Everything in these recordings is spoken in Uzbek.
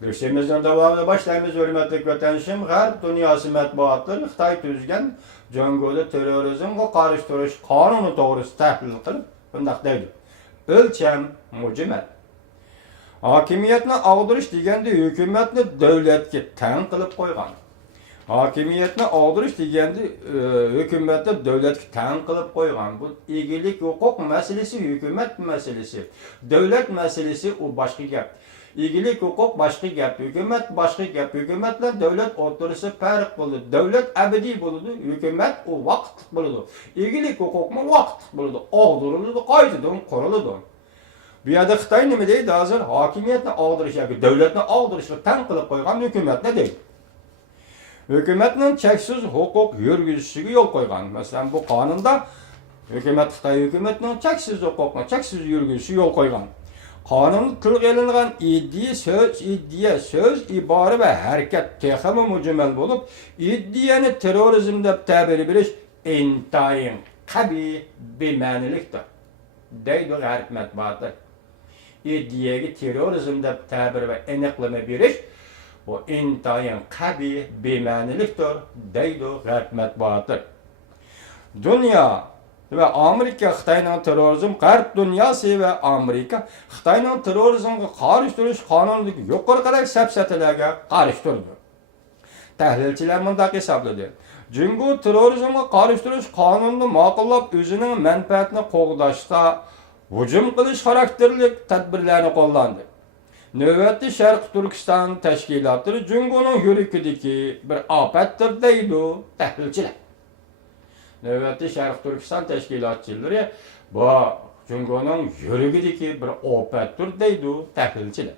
Görüşümüzün devamını başlayımız hürmetli vatandaşım. G'arb dünyası matbuatları Xitoy tuzgan Jongoda terrorizmga qarshi turish qonuni to'g'risida tahlil qilib, bunday deydi. O'lcham mujmal. Hokimiyatni og'dirish deganda hukumatni davlatga tang qilib qo'ygan. Hokimiyatni og'dirish deganda hukumatni davlatga tang qilib qo'ygan. Bu egilik huquq masalasi, hukumat masalasi, davlat masalasi u boshqa gap. Egilik huquq boshqa gap, hukumat boshqa gap. Hukumat bilan davlat o'rtasida farq bo'ladi. Davlat abadiy bo'ladi, hukumat u vaqtlik bo'ladi. Egilik huquqmi vaqtlik bo'ladi, og'diriladi, qaytadan quriladi. Bu yerda Xitoy nima deydi? Hozir hokimiyatni og'dirish yoki davlatni og'dirishga tan qilib qo'ygan hukumatni deydi. Hukumatning cheksiz huquq yurgizishiga yo'l qo'ygan. Masalan, bu qonunda hukumat Xitoy hukumatining cheksiz huquqni, cheksiz yurgizishiga yo'l qo'ygan. Qonun tilga ilingan iddia, so'z, ibora va harakat texmi mujmal bo'lib, iddiyani terrorizm deb ta'bir berish intayin qabih bema'nilikdir. Deydi G'arb matbuoti. İddiyaga terrorizm deb ta'bir va aniqlama berish bu intayin qabih bema'nilikdir, deydi G'arb matbuoti. Dünya ve Amerika Xitoyning terrorizm, G'arb dunyosi va Amerika Xitoyning terrorizmga qarshi turish qonunidagi yuqori safsatalarga qarshi turdi. Tahlilchilar bunday hisobladi. Jungo terrorizmga qarshi turish qonunini ma'qullab o'zining manfaatini qo'g'dashda hujum qilish xarakterli tadbirlarni qo'llandi. Navbatda Sharq Turkiston tashkilotlari Jungoning yuragidagi bir ofatdir deydi tahlilchilar. Navbatda Sharq Turkiston tashkilotchilari bu Jungoning yuragidagi bir ofatdir deydi tahlilchilar.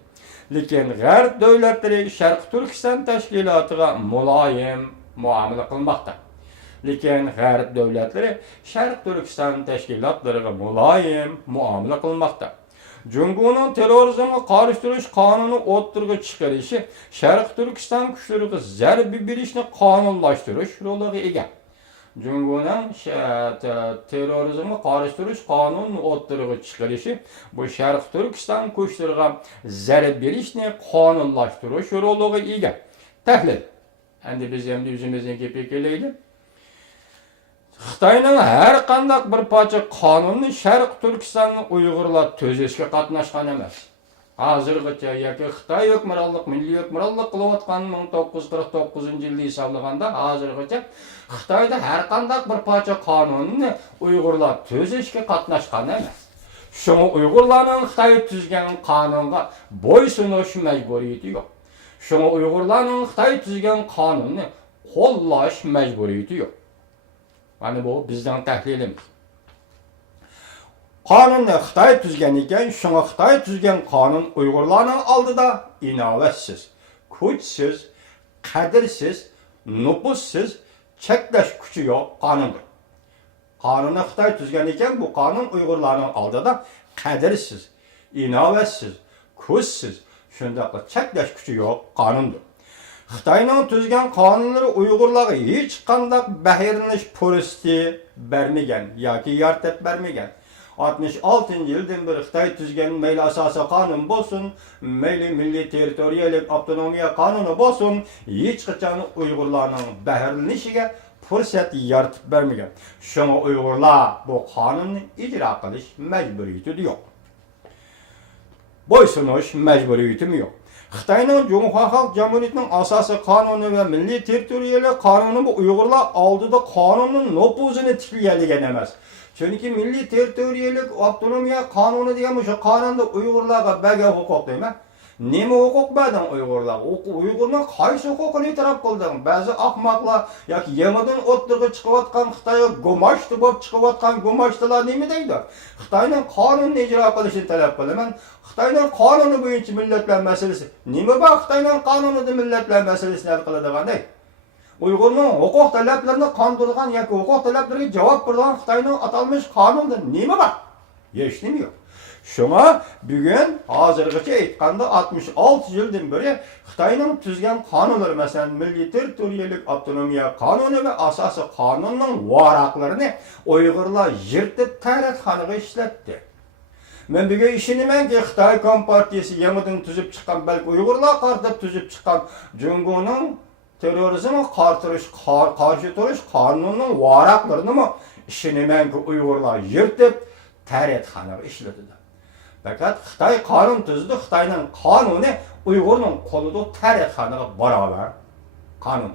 Lekin G'arb davlatlari Sharq Turkiston tashkilotiga muloyim muomala qilmoqda. Lekin G'arb davlatlari Sharq Turkiston tashkilotlariga muloyim muomala qilmoqda. Jungoning terrorizmga qarshi turish qonuni o'ttirg'i chiqarishi Sharq Turkiston kuchlariga zarba berishni qonunlashtirish roliga ega. Jungoning terrorizmga qarshi turish qonunini o'ttirg'i chiqarishi bu Sharq Turkiston kuchlariga zarba berishni qonunlashtirish roliga ega. Tahlil. Endi biz ham o'zimizning gapga kelaylik. Xitoyning har qanday bir parcha qonunni Sharq Turkistonni Uyg'urlar tuzishga qatnashgan emas. Hozirgacha yoki Xitoy hukmronlik, milliy hukmronlik qilayotgan 1949-yilda hisoblaganda hozirgacha Xitoyda har qanday bir parcha qonunni Uyg'urlar tuzishga qatnashgan emas. Shuni Uyg'urlarning Xitoy tuzgan qonunga bo'ysunish majburiyati yo'q. Shuni Uyg'urlarning Xitoy tuzgan qonunni qo'llash majburiyati yo'q. Mana bu bizning tahlilimiz. Qonunni Xitoy tuzgan ekan, shunga Xitoy tuzgan qonun Uyg'urlarning oldida inovatsiz, kuchsiz, qadrsiz, nufussiz, cheklash kuchi yo'q qonundir. Qonunni Xitoy tuzgan ekan, bu qonun Uyg'urlarning oldida qadrsiz, inovatsiz, kuchsiz, shunday cheklash kuchi yo'q qonundir. Xitoyning tuzgan qonunlari Uyg'urlarga hech qanday bahrlanish fursati bermagan yoki yaratib bermagan. 66-yildan beri Xitoy tuzgan mayli asosiy qonun bo'lsin, mayli milliy territoriyalik avtonomiya qonuni bo'lsin, hech qachon Uyg'urlarning bahrlanishiga fursat yaratib bermagan. Shunga Uyg'urlar bu qonunni ijro qilish majburiyati yo'q. Bo'ysunish majburiyati yo'q. Xitoyning Cumhuriyet Halk Cumhuriyeti'nin asosiy qonuni va milliy territoriyalik qonuni bu Uyg'urlar oldida qonunning nopuzini tiklagan emas. Chunki milliy territoriyalik avtonomiya qonuni degan o'sha qonunda Uyg'urlarga bergan huquq deyman. Nima huquq berdi Uyg'urlarga? Uyg'urning qaysi huquqini e'tirof qilding? Ba'zi ahmoqlar yoki yemadan o'ttirg'i chiqayotgan Xitoyga go'mashti bo'lib chiqayotgan go'mashtilar nima deydi? Xitoyning qonunni ijro qilishini talab qilaman. Xitoyning qonuni bo'yicha millatlar masalasi. Nima bor Xitoyning qonunida millatlar masalasini hal qiladiganday? Uyg'urning huquq talablarini qondirgan yoki huquq talablariga javob beradigan Xitoyning atalmish qonunida nima bor? Hech nima yo'q. Shunga bugun hozirgacha aytganda 66 yildan beri Xitoyning tuzgan qonunlari, masalan, milliy territoriyalik avtonomiya qonuni va asosiy qonunning varaqlarini Uyg'urlar yirtib tarixxonaga ishlatdi. Men bugün işinimen ki Xitay Kompartiyasi yanıdan tüzüp çıkan, belki Uygurlar karşı tüzüp çıkan Cungo'nun terörizme karşı duruş kanununun varaklarını mı işinimen ki Uygurlar yırtıp terethanaga işletiler. Fakat Xitay kanun tüzdü, Xitay'nın kanunu Uygur'un koludu terethanaga beraber kanun.